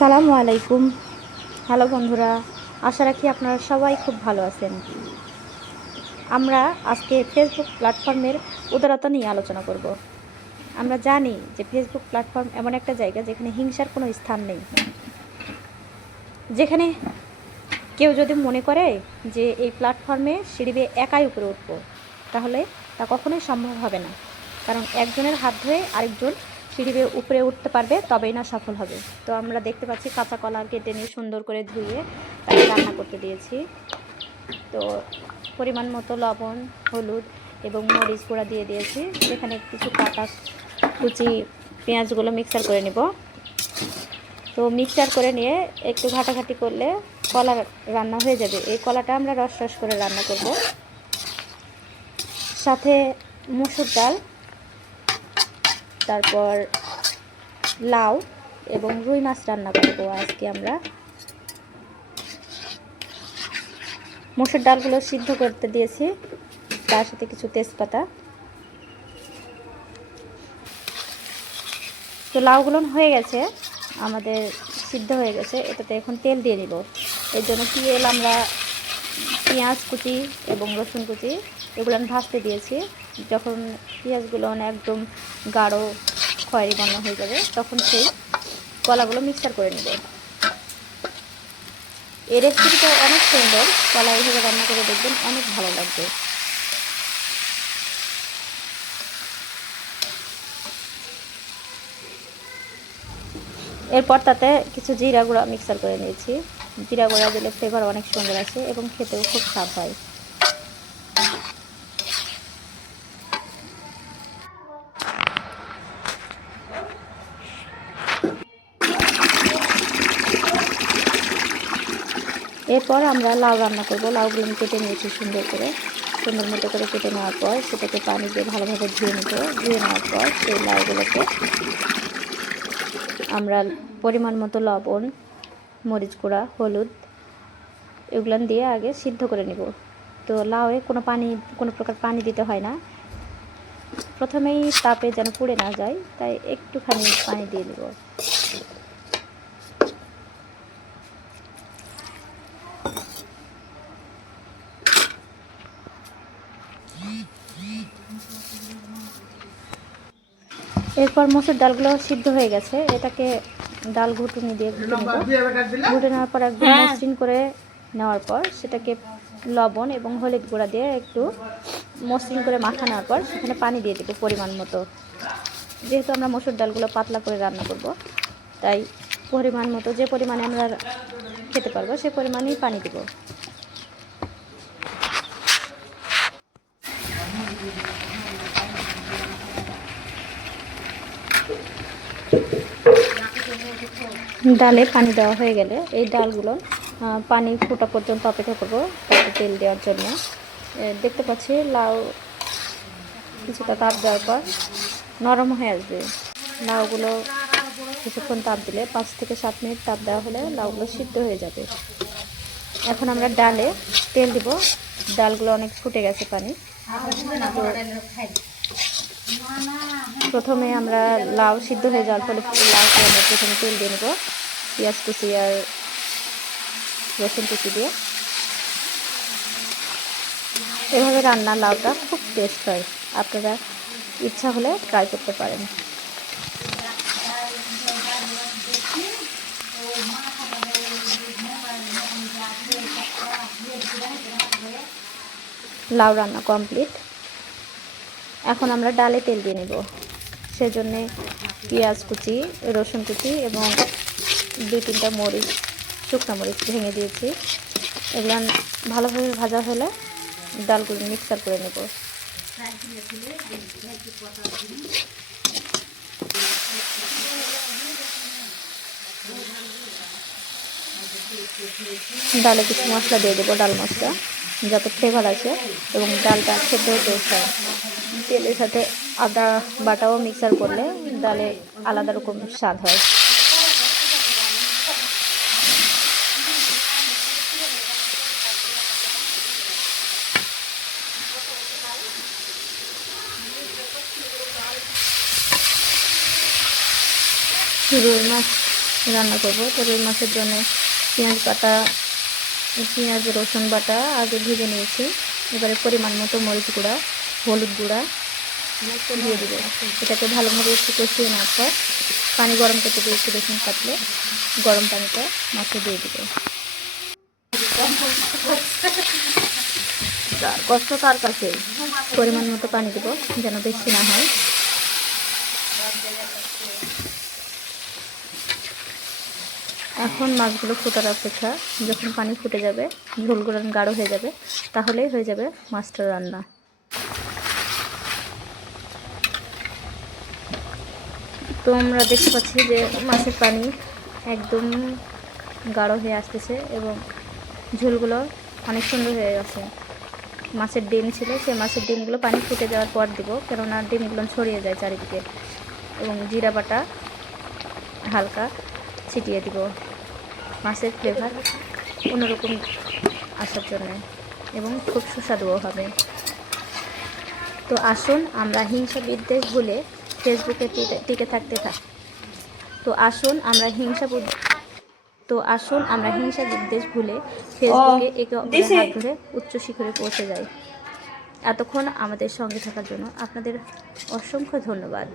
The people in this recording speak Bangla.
আসসালামু আলাইকুম। হ্যালো বন্ধুরা, আশা রাখি আপনারা সবাই খুব ভালো আছেন। আমরা আজকে ফেসবুক প্ল্যাটফর্মের উদারতা নিয়ে আলোচনা করব। আমরা জানি যে ফেসবুক প্ল্যাটফর্ম এমন একটা জায়গা যেখানে হিংসার কোনো স্থান নেই। যেখানে কেউ যদি মনে করে যে এই প্ল্যাটফর্মে সিঁড়ি বেয়ে একাই উপরে উঠবো, তাহলে তা কখনোই সম্ভব হবে না। কারণ একজনের হাত ধরে আরেকজন বেয়ে উপরে উঠতে পারবে, তবেই না সফল হবে। তো আমরা দেখতে পাচ্ছি কাঁচা কলা কেটে নিয়ে সুন্দর করে ধুয়ে তাকে রান্না করতে দিয়েছি। তো পরিমাণ মতো লবণ, হলুদ এবং মরিচ গুঁড়া দিয়ে দিয়েছি। সেখানে কিছু কাটা কুচি, পেঁয়াজগুলো মিক্সার করে নেব। তো মিক্সচার করে নিয়ে একটু ঘাটাঘাটি করলে কলা রান্না হয়ে যাবে। এই কলাটা আমরা রস রস করে রান্না করব। সাথে মুসুর ডাল তারপর লাউ এবং রুই মাছ রান্না করব আজকে আমরা। মুসুর ডালগুলো সিদ্ধ করতে দিয়েছি, তার সাথে কিছু তেজপাতা। তো লাউগুলো হয়ে গেছে, আমাদের সিদ্ধ হয়ে গেছে, এটাতে এখন তেল দিয়ে নিব এর জন্য তেল আমরা পেঁয়াজ কুচি এবং রসুন কুচি, এগুলো আমি ভাজতে দিয়েছি। যখন পেঁয়াজগুলো একদম গাঢ় খয়েরি বর্ণ হয়ে যাবে, তখন সেই কলাগুলো মিক্সার করে নেব। এই রেসিপিটা অনেক সুন্দর, কলা এইভাবে রান্না করে দেখবেন অনেক ভালো লাগবে। এরপর তাতে কিছু জিরা গুঁড়া মিক্সার করে নিয়েছি। জিরা গুঁড়া দিলে ফ্লেভার অনেক সুন্দর আসে এবং খেতেও খুব স্বাদ হয়। এরপর আমরা লাউ রান্না করব। লাউগুলো কেটে নিয়েছি সুন্দর করে। সুন্দর মতো করে কেটে নেওয়ার পর সেটাকে পানি দিয়ে ভালোভাবে ধুয়ে নেব। ধুয়ে নেওয়ার পর সেই লাউগুলোকে আমরা পরিমাণ মতো লবণ, মরিচ গুঁড়া, হলুদ এগুলো দিয়ে আগে সিদ্ধ করে নেব। তো লাউয়ে কোনো পানি, কোনো প্রকার পানি দিতে হয় না। প্রথমেই তাপে যেন পুড়ে না যায়, তাই একটুখানি পানি দিয়ে দেব এরপর মসুর ডালগুলো সিদ্ধ হয়ে গেছে। এটাকে ডাল ঘুটুনি দিয়ে ঘুটে নেব। ঘুটে নেওয়ার পর একদম মসৃণ করে নেওয়ার পর সেটাকে লবণ এবং হলুদ গুঁড়া দিয়ে একটু মসৃণ করে মাখা নেওয়ার পর সেখানে পানি দিয়ে দেবো পরিমাণ মতো। যেহেতু আমরা মসুর ডালগুলো পাতলা করে রান্না করব তাই পরিমাণ মতো যে পরিমাণে আমরা খেতে পারব, সে পরিমাণেই পানি দেবো। ডালে পানি দেওয়া হয়ে গেলে এই ডালগুলো পানি ফোটা পর্যন্ত অপেক্ষা করব তাতে তেল দেওয়ার জন্য। দেখতে পাচ্ছি লাউ কিছুটা তাপ দেওয়ার পর নরম হয়ে আসবে। লাউগুলো কিছুক্ষণ তাপ দিলে পাঁচ থেকে সাত মিনিট তাপ দেওয়া হলে লাউগুলো সিদ্ধ হয়ে যাবে। এখন আমরা ডালে তেল দিব। ডালগুলো অনেক ফুটে গেছে পানি। প্রথমে আমরা লাউ সিদ্ধ হয়ে যাওয়ার ফলে লাউকে আমরা প্রথমে তেল দিয়ে নেব। পেঁয়াজ কুচি আর রসুন কুচি দিয়ে। এভাবে রান্না লাউটা খুব টেস্ট হয়। আপনারা ইচ্ছা হলে ট্রাই করতে পারেন। লাউ রান্না কমপ্লিট এখন আমরা ডালে তেল দিয়ে নেব। সেজন্যে পেঁয়াজ কুচি, রসুন কুচি এবং দুই তিনটা মরিচ, শুকনো মরিচ ভেঙে দিয়েছি। এগুলো ভালোভাবে ভাজা হলে ডালগুলো মিক্সার করে নেব। ডালে কিছু মশলা দিয়ে দেবো, ডাল মশলা। যাতে ফ্লেভার আসে এবং ডালটা খেতেও টেস্ট হয়। তেলের সাথে আদা বাটাও মিক্সার করলে ডালে আলাদা রকম স্বাদ হয়। রুই মাছ রান্না করব। তো রুই মাছের জন্য পেঁয়াজ বাটা পেঁয়াজ, রসুন বাটা আগে ভেজে নিয়েছি। এবারে পরিমাণ মতো মরিচ গুঁড়া, হলুদ গুঁড়া দিয়ে দেবো। এটাকে ভালোভাবে একটু কষিয়ে নেওয়ার পর পানি গরম করতে দিয়ে একটু বেশি কাটলে গরম পানিটা মাছে দিয়ে দেবো। কষ্ট তার কাছে? পরিমাণ মতো পানি দেবো, যেন বেশি না হয়। এখন মাছগুলো ফোটার অপেক্ষা, যখন পানি ফুটে যাবে, ঝোলগুলো গাঢ় হয়ে যাবে, তাহলেই হয়ে যাবে মাছটার রান্না। তো আমরা দেখতে পাচ্ছি যে মাছের পানি একদম গাঢ় হয়ে আসতেছে এবং ঝোলগুলো অনেক সুন্দর হয়ে গেছে। মাছের ডিম ছিল, সেই মাছের ডিমগুলো পানি ফুটে যাওয়ার পর দিব, কেননা ডিমগুলো ছড়িয়ে যায় চারিদিকে এবং জিরা বাটা হালকা ছিটিয়ে দিব। মাছের ফ্লেভার অন্যরকম আসার জন্য এবং খুব সুস্বাদুও হবে। তো আসুন আমরা হিংসা বিদ্বেষ ভুলে ফেসবুকে টিকে- থাকতে থাক। তো আসুন আমরা হিংসা তো আসুন আমরা হিংসা বিদ্বেষ ভুলে ফেসবুকে একে অপরের হাত ধরে উচ্চ শিখরে পৌঁছে যাই। এতক্ষণ আমাদের সঙ্গে থাকার জন্য আপনাদের অসংখ্য ধন্যবাদ।